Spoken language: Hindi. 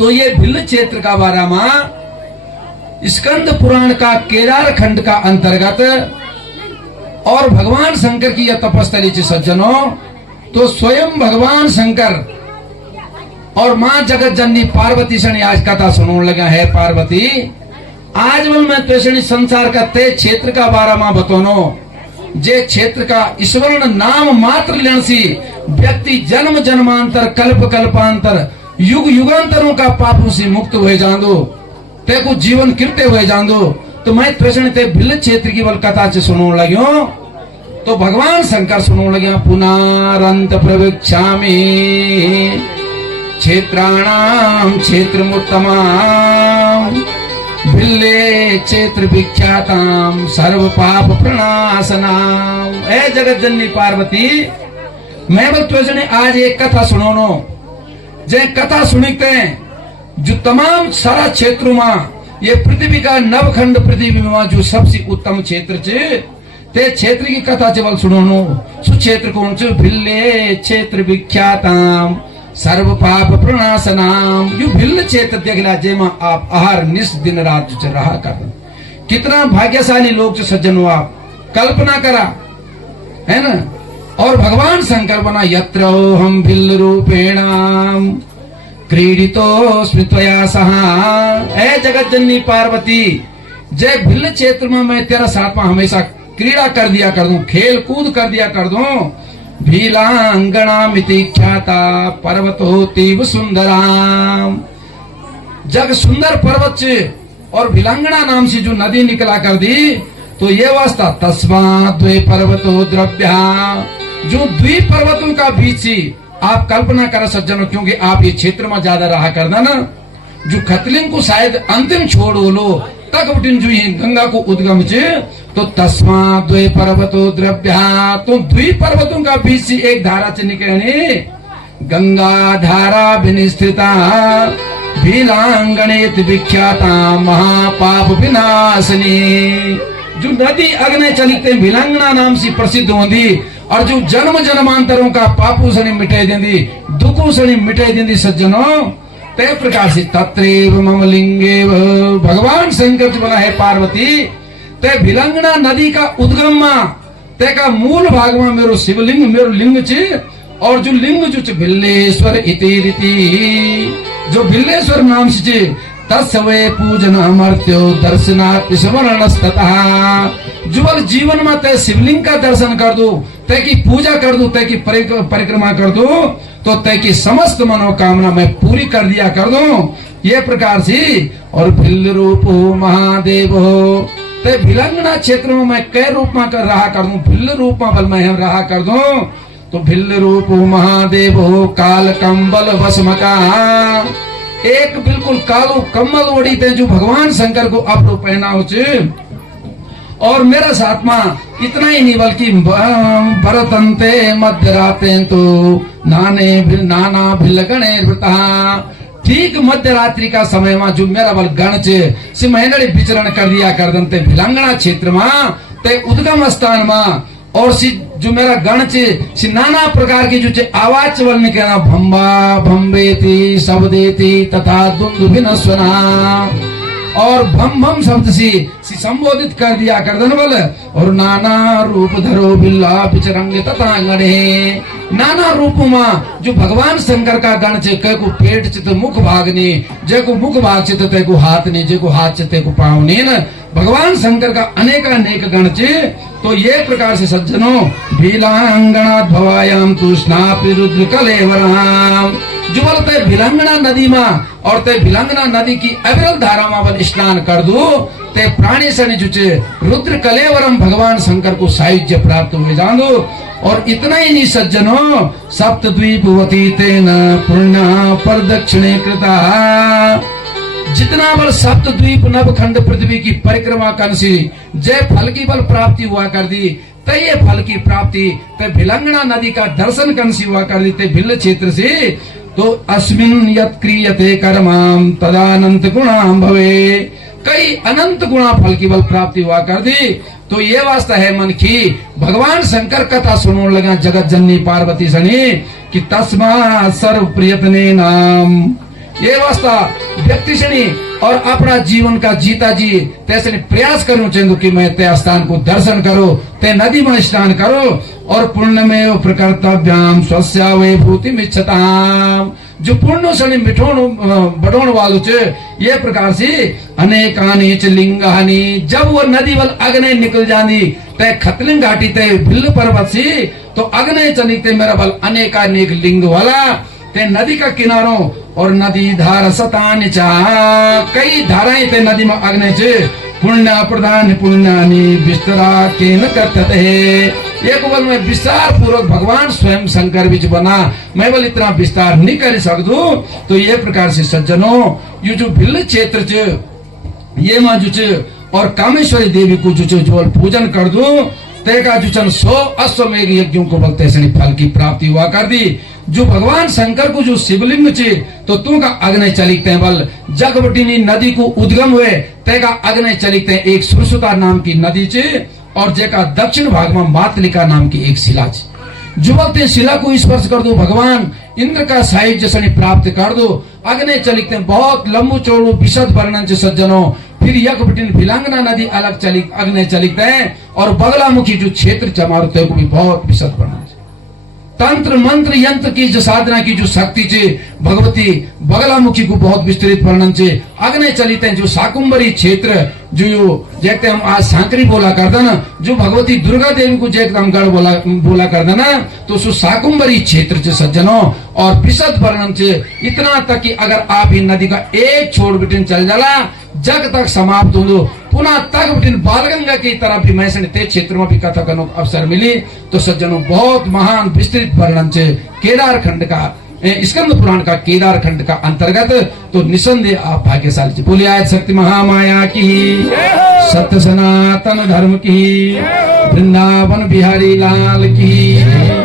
तो ये भिल्ल क्षेत्र का बारा में स्कंद पुराण का केदार खंड का अंतर्गत और भगवान शंकर की यह तपस्थली ची सज्जनों। तो स्वयं भगवान शंकर और मां जगत जननी पार्वती से आज कथा सुनने लगा है। पार्वती आज बल मैं तुझे संसार का ते क्षेत्र का बारा में बतौनो, जे क्षेत्र का ईश्वर नाम मात्र लेने से व्यक्ति जन्म जन्मांतर कल्प कल्पांतर युग युगांतरों का पापों से मुक्त हुए जान दो, ते को जीवन कृत्य हुए जान दो। तो मैं तुझे ते भिल्ल क्षेत्र की बल कथा से सुनने लग्यो। तो भगवान शंकर सुनने लगे पुनरंत प्रवक्ष्यामि क्षेत्राणाम क्षेत्रमुत्तमाम भिल्ले क्षेत्र विख्याताम सर्व पाप प्रणाशनाम। ए जगत जननी पार्वती मैं बोल तुझे आज एक कथा सुनो, जे कथा सुनते हैं जो तमाम सारा क्षेत्रों में ये पृथ्वी का नवखंड पृथ्वी में जो सबसे उत्तम क्षेत्र ते क्षेत्र की कथा चवल सुनो। सु क्षेत्र कौन से भिल्ले क्षेत्र विख्याताम सर्व पाप प्रणाशनाम। यू भिल्ल क्षेत्र देखला जेमा आप आहार निस दिन रात जो रहा कर। कितना भाग्यशाली लोग जो सज्जन हो, आप कल्पना करा है ना। और भगवान शंकर बना यत्र हम भिल्ल रूपेणाम क्रीडितो स्मृत्वया सहा। ए जगत जननी पार्वती जय भिल्ल क्षेत्र में मैं तेरा साथ में हमेशा क्रीड़ा कर दिया कर दूं, खेल कूद कर दिया कर दूं। भीलांगना मिति ख्याता पर्वतोतीव सुंदराम। जग सुंदर पर्वत और भिलांगना नाम से जो नदी निकला कर दी, तो ये वास्ता तस्मा द्वे पर्वतो द्रव्या। जो द्वी पर्वतों का बीच आप कल्पना करो सज्जनों, क्योंकि आप ये क्षेत्र में ज्यादा रहा करना ना। जो खतलिंग को शायद अंतिम छोड़ लो तक उठिन जो गंगा को उद्गम चे, तो तस्मा द्वे पर्वतो द्रव्या। तो द्वी पर्वतों का बीच से एक धारा च निकलनी गंगा धारा विनिस्थिता भीलांगणेत विख्याता महापाप विनाशनी। जो नदी अग्नि चलिते भीलांगना नाम से प्रसिद्ध होंगी और जो जन्म जन्मांतरों का पापू सनी मिटाई देंदी, दुखों सनी मिटाई देंदी सज्जनों। ते प्रकार से तत्रेव मम लिंगे भगवान शंकर बना है पार्वती। ते भिलंगना नदी का उद्गम में ते का मूल भाग में मेरो शिवलिंग मेरो लिंग चे। और जो लिंग जो भिल्लेश्वर इति रीति, जो भिल्लेश्वर नाम से तस्वे पूजन अमर्त्यो दर्शनात् स्मरणस्ततः। जो जीवन में ते शिवलिंग का दर्शन कर दो, ते की पूजा कर दो, ते की परिक्रमा कर दो, तो ते की समस्त मनोकामना मैं पूरी कर दिया कर दो। ये प्रकार से और भिल्ल रूप महादेव हो। ते भिलंगना क्षेत्र में मैं कई रूप में कर रहा कर दूं, भिल्ल रूप में बल मैं रहा कर दूं। तो भिल्ल रूप महादेव हो काल कंबल वसमका। एक बिल्कुल कालो कम्बल ओढ़ी थे जो भगवान शंकर को अब पहना हो। और मेरा साथ में इतना ही नहीं बल्कि भरतंते मध्य राते तो नाना भिल्लगणे वृता। ठीक मध्य रात्रि का समय में जो मेरा बल गण से महीने विचरण कर दिया कर दंते भिलंगना क्षेत्र में ते उद्गम स्थान में। और जो मेरा गण से नाना प्रकार की जो आवाज चवल निकलना भम्बा भम्बेति शब्देति तथा दुंदुभिन स्वना। और भम भम शब्द से संबोधित कर दिया कर दन बल। और नाना रूप धरो बिल्ला पिचरंग तथा गणे। नाना रूप में जो भगवान शंकर का गण चे कई को पेट चित मुख भागने, जे को मुख भाग चित ते को हाथ ने, जे को हाथ चिते को पाँव ने न। भगवान शंकर का अनेक गण चे। तो ये प्रकार से सज्जनों भीलांगना भवायाम तुष्णापि रुद्र कलेवराम। जो बोलते भिलंगना नदी में और ते भिलंगना नदी की अविरल धारा में बल स्नान कर दो, ते प्राणी सनि जुचे रुद्र कलेवरम भगवान शंकर को सायुज्य प्राप्त हुए जान दो। और इतना ही नहीं सज्जनों सप्तद्वीपवती तेन पुण्य प्रदक्षिणे कृता। जितना बल सप्तद्वीप नवखंड पृथ्वी की परिक्रमा करसी जय फल की बल प्राप्ति हुआ कर दी, तय फल की प्राप्ति ते भिलंगना नदी का दर्शन करसी हुआ कर दी ते भिल्ल क्षेत्र से। तो अस्मिन यत् क्रियते कर्माम तदानंत गुणाम भवे। कई अनंत गुणा फल की बल प्राप्ति हुआ कर दी। तो ये वास्ता है मन की भगवान शंकर कथा सुनो लगा जगत जननी पार्वती सनी कि तस्मा सर्व प्रयत्ने नाम ये वास्ता व्यक्ति से और अपना जीवन का जीता जी तैसे प्रयास करूं चाहिए कि मैं ते स्थान को दर्शन करो, ते नदी में स्नान करो और पुण्य में प्रकर्तव्याम स्वस्या वे भूति मिच्छताम। जो पुण्य से मिठोण बढ़ोण वालों चे ये प्रकार से अनेकानी च लिंगानी। जब वो नदी वल अग्नि निकल जानी ते खतलिंग घाटी ते भिल्ल पर्वत से तो अग्नि चली ते मेरा बल अनेकानेक लिंग वाला ते नदी का किनारों और नदी धार सतान चा कई धाराएं ते नदी में अग्नि चे पुण्य प्रदान पुण्यानी विस्तरा के न करते एक बल में विस्तार पूर्वक भगवान स्वयं शंकर बीच बना, मैं बल इतना विस्तार नहीं कर सकूं। तो ये प्रकार से सज्जनों ये जो भिल्ल क्षेत्र च ये मां जो और कामेश्वरी देवी को जो पूजन कर दो तेका जुचन 100 अश्वमेघ यज्ञों को बोलते हैं फल की प्राप्ति हुआ कर दी। जो भगवान शंकर को जो शिवलिंग चे तो तू का अग्नि चलिकते बल जगवटिनी नदी को उद्गम हुए तेका अग्नि चलिकते एक सुरसुता नाम की नदी चे और जेका दक्षिण भाग में मातलिका नाम की एक शिला चे। जो बोलते शिला को स्पर्श कर दो भगवान इंद्र का साहित्य जैसे प्राप्त कर दो। अग्नि चलिकते बहुत लंबू चौड़ू विशद वर्णन से सज्जनों। फिर यकबटिन भिलांगना नदी अलग चली अग्नि चलिकते हैं और बगलामुखी जो क्षेत्र चमारुते को भी बहुत विशद वर्णन। तंत्र मंत्र यंत्र की जो साधना की जो शक्ति चे भगवती बगलामुखी को बहुत विस्तृत वर्णन चे। अग्नि चलित जो शाकुंभरी क्षेत्र जो जैसे हम आज सांकरी बोला करता ना, जो भगवती दुर्गा देवी को जैसे हम गढ़ बोला करता ना, तो सो शाकुंभरी क्षेत्र चे सज्जनों और विशद वर्णन चे। इतना तक कि अगर आप ही नदी का एक छोड़ बिटिन चल जाला जग तक समाप्त हो पुनः तक बिटिन बालगंगा की तरफ भी मैं ते क्षेत्र में भी कथा करने को अवसर मिली। तो सज्जनों बहुत महान विस्तृत वर्णन चे केदार खंड का स्कंद पुराण का केदार खंड का अंतर्गत। तो निसंदेह आप भाग्यशाली। बोलिए आयत शक्ति महामाया की, सत्य सनातन धर्म की, वृंदावन बिहारी लाल की।